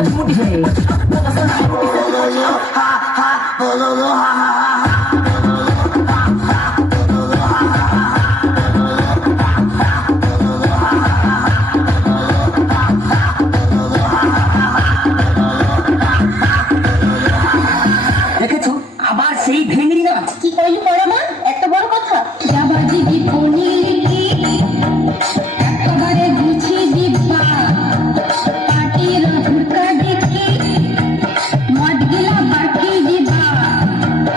मजबूती से দেখেছো আবার সেই ভেঙড়ি না কি কইলি বড় মা এত বড় কথা যাবাজি কি পনির কি একেবারে গুছি দিবা পাটির হুকা দেখি মদগিলা বাকি দিবা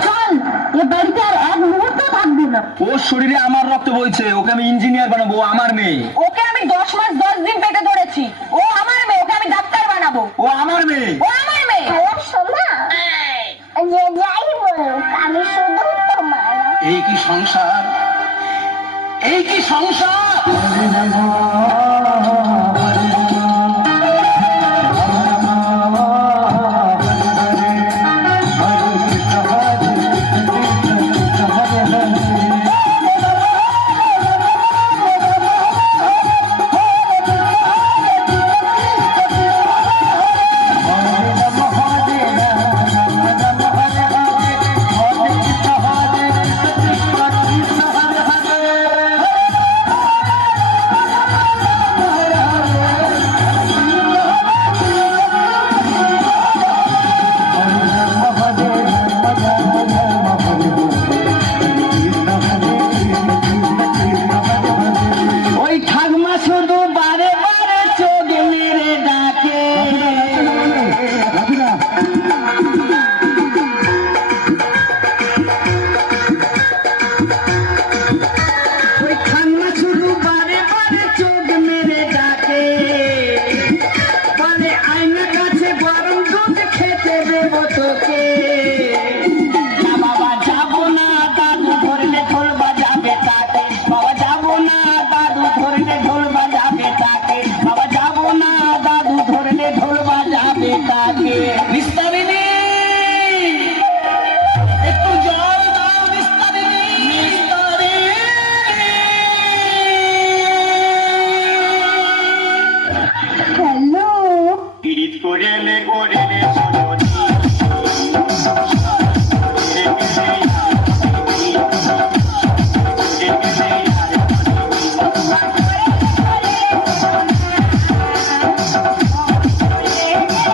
চল এ বাড়িতে আর এক মুহূর্ত থাকবি না ওর শরীরে আমার রক্ত বইছে, ওকে আমি ইঞ্জিনিয়ার বানাবো, আমার মেয়ে। ওকে আমি 10 মাস 10 দিন পেটে ধরেছি, ও আমার মেয়ে, ওকে আমি ডাক্তার বানাবো। ও আমার মেয়ে। ও আমার মেয়ে। হ্যালো সোমা, যে যাই বলুক আমি শুধু তোমার। এই কি সংসার, এই কি সংসার। হ্যালো করে